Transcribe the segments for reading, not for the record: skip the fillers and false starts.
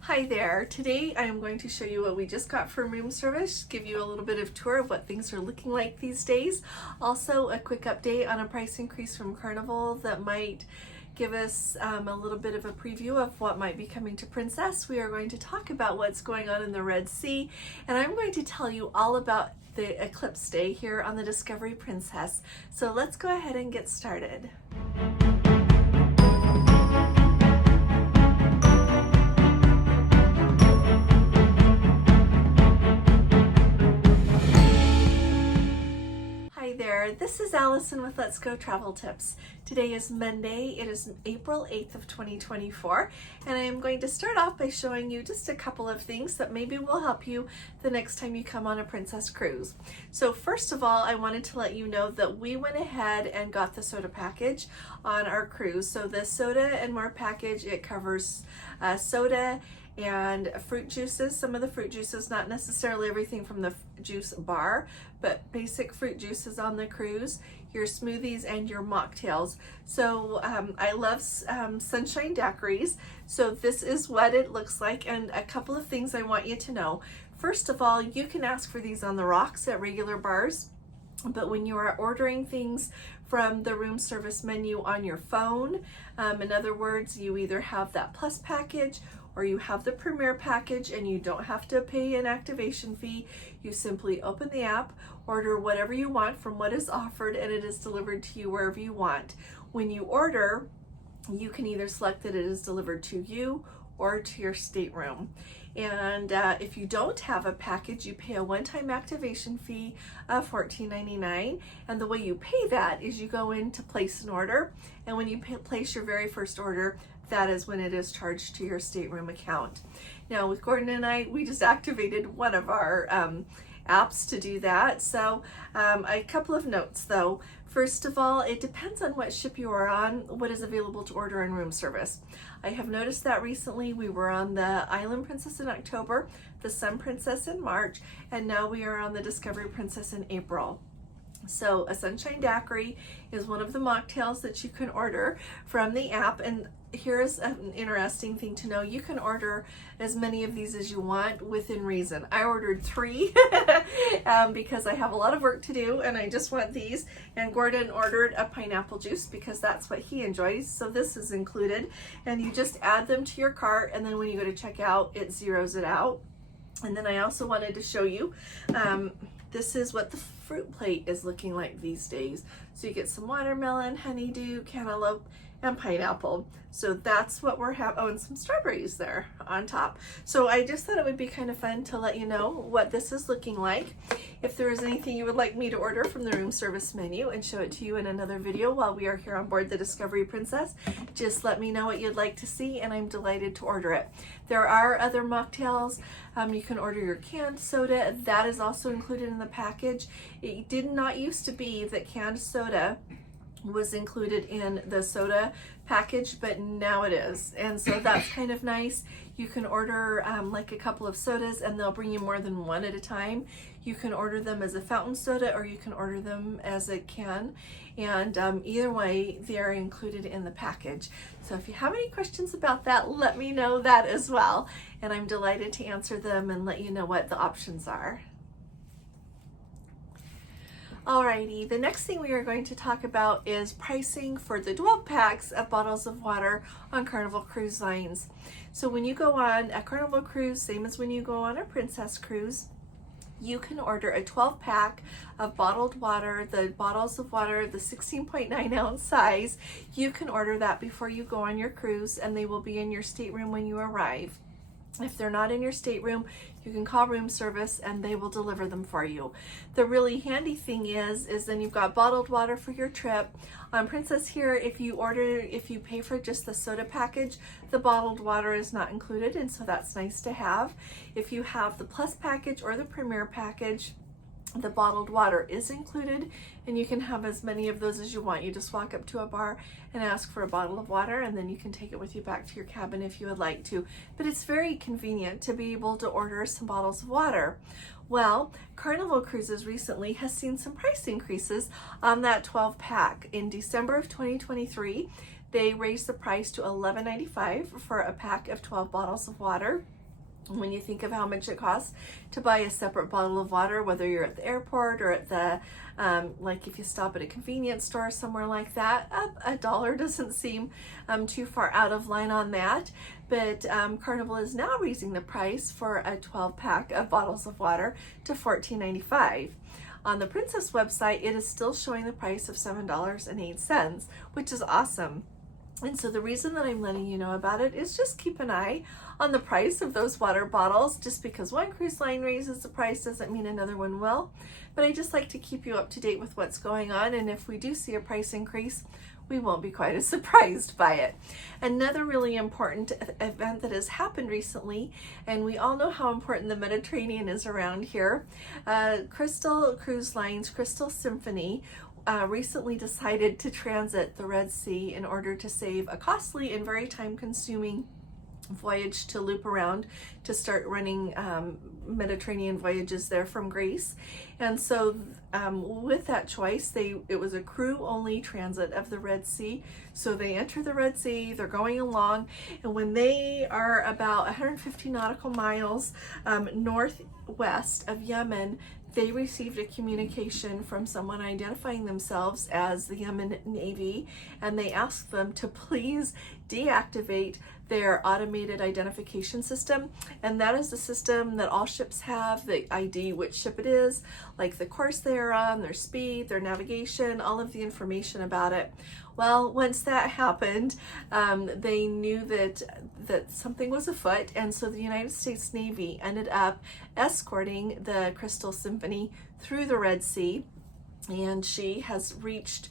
Hi there. Today I am going to show you what we just got from room service, give you a little bit of tour of what things are looking like these days. Also a quick update on a price increase from Carnival that might give us a little bit of a preview of what might be coming to Princess. We are going to talk about what's going on in the Red Sea, and I'm going to tell you all about the Eclipse Day here on the Discovery Princess. So let's go ahead and get started. Hi there, this is Allison with Let's Go Travel Tips. Today is Monday, it is April 8th of 2024, and I am going to start off by showing you just a couple of things that maybe will help you the next time you come on a Princess cruise. So first of all, I wanted to let you know that we went ahead and got the soda package on our cruise. So the soda and more package, it covers soda and fruit juices, some of the fruit juices, not necessarily everything from the juice bar, but basic fruit juices on the cruise, your smoothies and your mocktails. So I love sunshine daiquiris. So this is what it looks like, and a couple of things I want you to know. First of all, you can ask for these on the rocks at regular bars, but when you are ordering things from the room service menu on your phone, in other words, you either have that plus package or you have the Premier package and you don't have to pay an activation fee. You simply open the app, order whatever you want from what is offered, and it is delivered to you wherever you want. When you order, you can either select that it is delivered to you or to your stateroom. And if you don't have a package, you pay a one-time activation fee of $14.99. And the way you pay that is you go in to place an order, and when you place your very first order, that is when it is charged to your stateroom account. Now with Gordon and I, we just activated one of our apps to do that. So a couple of notes though. First of all, it depends on what ship you are on, what is available to order in room service. I have noticed that recently. We were on the Island Princess in October, the Sun Princess in March, and now we are on the Discovery Princess in April. So a sunshine daiquiri is one of the mocktails that you can order from the app, and here's an interesting thing to know. You can order as many of these as you want within reason. I ordered 3 because I have a lot of work to do and I just want these, and Gordon ordered a pineapple juice because that's what he enjoys, so this is included, and you just add them to your cart, and then when you go to check out, it zeroes it out. And then I also wanted to show you this is what the fruit plate is looking like these days. So you get some watermelon, honeydew, cantaloupe, and pineapple. So that's what we're having. Oh, and some strawberries there on top. So I just thought it would be kind of fun to let you know what this is looking like. If there is anything you would like me to order from the room service menu and show it to you in another video while we are here on board the Discovery Princess, just let me know what you'd like to see and I'm delighted to order it. There are other mocktails. You can order your canned soda. That is also included in the package. It did not used to be that canned soda was included in the soda package, but now it is, and so that's kind of nice. You can order like a couple of sodas and they'll bring you more than one at a time. You can order them as a fountain soda or you can order them as a can, and either way they're included in the package. So if you have any questions about that, let me know that as well, and I'm delighted to answer them and let you know what the options are. Alrighty, the next thing we are going to talk about is pricing for the 12 packs of bottles of water on Carnival Cruise Lines. So when you go on a Carnival cruise, same as when you go on a Princess cruise, you can order a 12 pack of bottled water, the bottles of water, the 16.9 ounce size. You can order that before you go on your cruise, and they will be in your stateroom when you arrive. If they're not in your stateroom, you can call room service and they will deliver them for you. The really handy thing is then you've got bottled water for your trip. On Princess here, if you pay for just the soda package, the bottled water is not included, and so that's nice to have. If you have the Plus package or the Premier package, the bottled water is included, and you can have as many of those as you want. You just walk up to a bar and ask for a bottle of water, and then you can take it with you back to your cabin if you would like to. But it's very convenient to be able to order some bottles of water. Well, Carnival Cruises recently has seen some price increases on that 12 pack. In December of 2023, They raised the price to $11.95 for a pack of 12 bottles of water. When you think of how much it costs to buy a separate bottle of water, whether you're at the airport or at the, like if you stop at a convenience store, somewhere like that, $1 doesn't seem too far out of line on that. But Carnival is now raising the price for a 12 pack of bottles of water to $14.95. On the Princess website, it is still showing the price of $7.08, which is awesome. And so the reason that I'm letting you know about it is just keep an eye on the price of those water bottles. Just because one cruise line raises the price doesn't mean another one will. But I just like to keep you up to date with what's going on. And if we do see a price increase, we won't be quite as surprised by it. Another really important event that has happened recently, and we all know how important the Mediterranean is around here, Crystal Cruise Line's Crystal Symphony recently decided to transit the Red Sea in order to save a costly and very time-consuming voyage to loop around to start running Mediterranean voyages there from Greece. And so with that choice, it was a crew-only transit of the Red Sea. So they enter the Red Sea, they're going along, and when they are about 150 nautical miles northwest of Yemen, they received a communication from someone identifying themselves as the Yemen Navy, and they asked them to please deactivate their automated identification system. And that is the system that all ships have, the ID which ship it is, like the course they're on, their speed, their navigation, all of the information about it. Well, once that happened, they knew that something was afoot, and so the United States Navy ended up escorting the Crystal Symphony through the Red Sea, and she has reached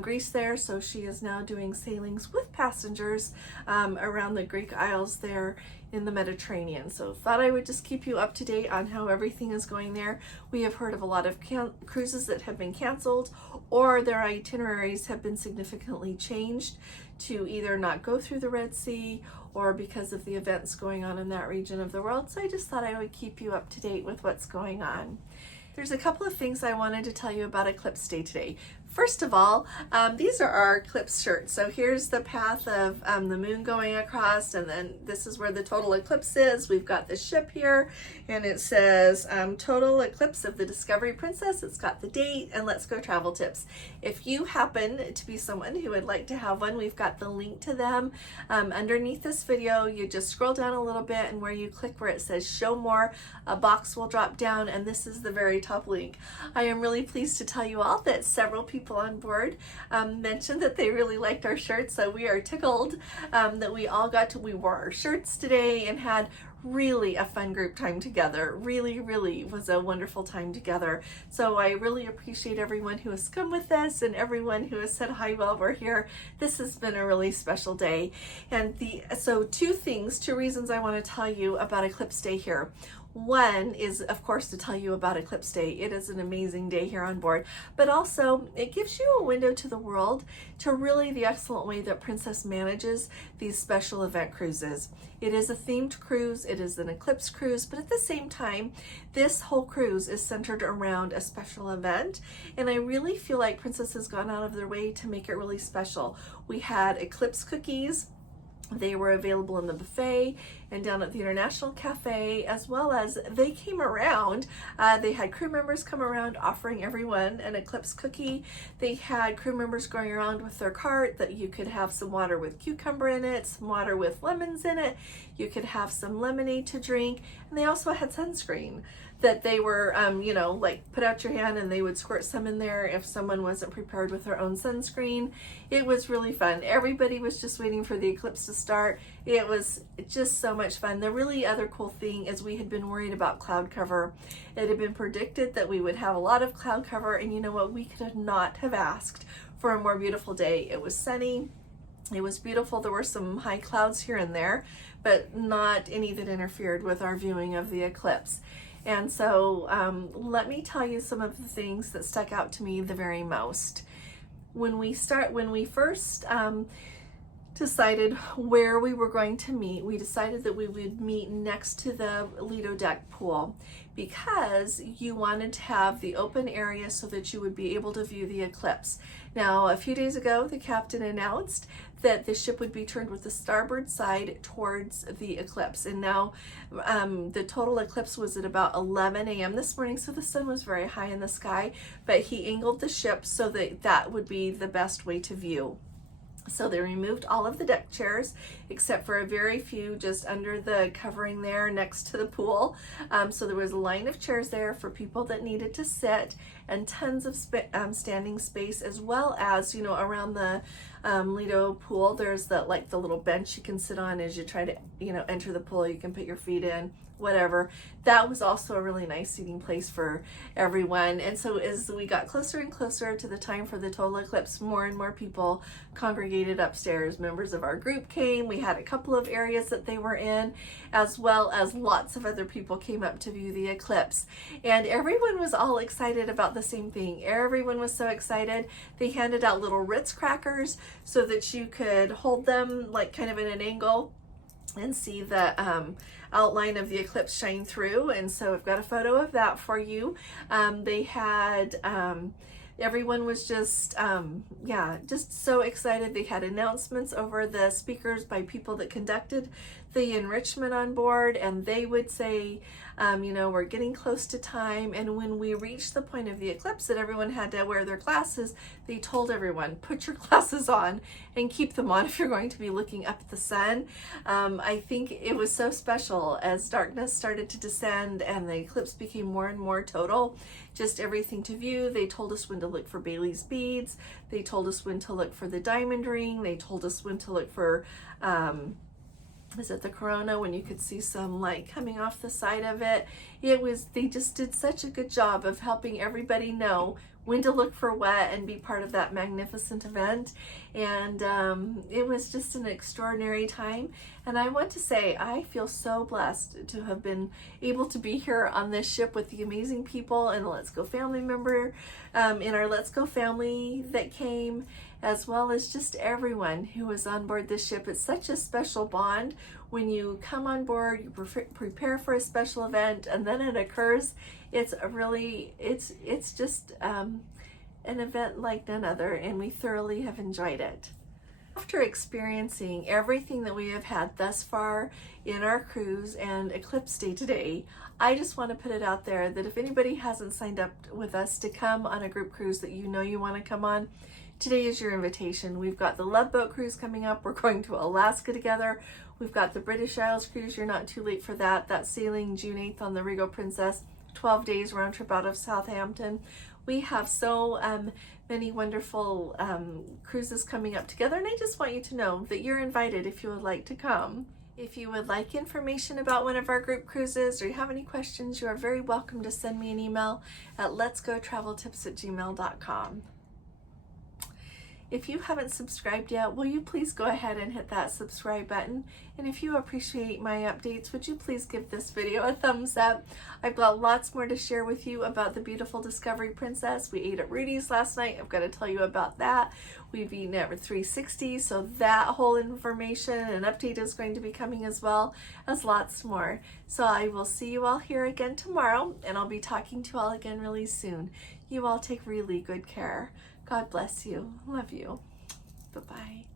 Greece there, so she is now doing sailings with passengers around the Greek Isles there in the Mediterranean. So thought I would just keep you up to date on how everything is going there. We have heard of a lot of cruises that have been canceled, or their itineraries have been significantly changed to either not go through the Red Sea or because of the events going on in that region of the world. So I just thought I would keep you up to date with what's going on. There's a couple of things I wanted to tell you about Eclipse Day today. First of all, these are our Eclipse shirts. So here's the path of the moon going across, and then this is where the total eclipse is. We've got the ship here, and it says Total Eclipse of the Discovery Princess. It's got the date and Let's Go Travel Tips. If you happen to be someone who would like to have one, we've got the link to them underneath this video. You just scroll down a little bit, and where you click where it says Show More, a box will drop down, and this is the very top link. I am really pleased to tell you all that several people on board mentioned that they really liked our shirts, so we are tickled that we wore our shirts today and had really a fun group time together. Really was a wonderful time together. So I really appreciate everyone who has come with us and everyone who has said hi while we're here. This has been a really special day. And so two reasons I want to tell you about Eclipse Day here. One is, of course, to tell you about Eclipse Day. It is an amazing day here on board, but also it gives you a window to the world to really the excellent way that Princess manages these special event cruises. It is a themed cruise, it is an eclipse cruise, but at the same time, this whole cruise is centered around a special event, and I really feel like Princess has gone out of their way to make it really special. We had eclipse cookies. They were available in the buffet and down at the International Cafe, as well as they came around. They had crew members come around offering everyone an Eclipse cookie. They had crew members going around with their cart that you could have some water with cucumber in it, some water with lemons in it. You could have some lemonade to drink, and they also had sunscreen that they were, like put out your hand and they would squirt some in there if someone wasn't prepared with their own sunscreen. It was really fun. Everybody was just waiting for the eclipse to start. It was just so much fun. The really other cool thing is we had been worried about cloud cover. It had been predicted that we would have a lot of cloud cover, and you know what? We could not have asked for a more beautiful day. It was sunny. It was beautiful. There were some high clouds here and there, but not any that interfered with our viewing of the eclipse. And so let me tell you some of the things that stuck out to me the very most. When we first decided where we were going to meet. We decided that we would meet next to the Lido deck pool because you wanted to have the open area so that you would be able to view the eclipse. Now, a few days ago, the captain announced that the ship would be turned with the starboard side towards the eclipse. And now the total eclipse was at about 11 a.m. this morning, so the sun was very high in the sky, but he angled the ship so that that would be the best way to view. So they removed all of the deck chairs except for a very few just under the covering there next to the pool. So there was a line of chairs there for people that needed to sit, and tons of standing space, as well as, you know, around the Lido pool, there's the little bench you can sit on as you try to, you know, enter the pool. You can put your feet in, whatever. That was also a really nice seating place for everyone. And so as we got closer and closer to the time for the total eclipse, more and more people congregated upstairs. Members of our group came. We had a couple of areas that they were in, as well as lots of other people came up to view the eclipse. And everyone was all excited about the same thing. Everyone was so excited. They handed out little Ritz crackers so that you could hold them like kind of in an angle and see the outline of the eclipse shine through. And so I've got a photo of that for you. They had everyone was just just so excited. They had announcements over the speakers by people that conducted the enrichment on board, and they would say, you know, we're getting close to time. And when we reached the point of the eclipse that everyone had to wear their glasses, they told everyone, put your glasses on and keep them on if you're going to be looking up at the sun. I think it was so special as darkness started to descend and the eclipse became more and more total. Just everything to view. They told us when to look for Bailey's beads. They told us when to look for the diamond ring. They told us when to look for is it the corona, when you could see some light coming off the side of it. They just did such a good job of helping everybody know when to look for what and be part of that magnificent event. And it was just an extraordinary time. And I want to say, I feel so blessed to have been able to be here on this ship with the amazing people and a Let's Go family member in our Let's Go family that came, as well as just everyone who was on board this ship. It's such a special bond when you come on board, you prepare for a special event, and then it occurs. It's just an event like none other, and we thoroughly have enjoyed it. After experiencing everything that we have had thus far in our cruise and Eclipse Day today, I just want to put it out there that if anybody hasn't signed up with us to come on a group cruise that you know you want to come on, today is your invitation. We've got the Love Boat cruise coming up. We're going to Alaska together. We've got the British Isles cruise. You're not too late for that. That's sailing June 8th on the Regal Princess. 12 days round trip out of Southampton. We have so many wonderful cruises coming up together, and I just want you to know that you're invited if you would like to come. If you would like information about one of our group cruises or you have any questions, you are very welcome to send me an email at letsgotraveltips@gmail.com. If you haven't subscribed yet, will you please go ahead and hit that subscribe button? And if you appreciate my updates, would you please give this video a thumbs up? I've got lots more to share with you about the beautiful Discovery Princess. We ate at Rudy's last night. I've got to tell you about that. We've eaten at 360, so that whole information and update is going to be coming, as well as lots more. So I will see you all here again tomorrow, and I'll be talking to you all again really soon. You all take really good care. God bless you. Love you. Bye-bye.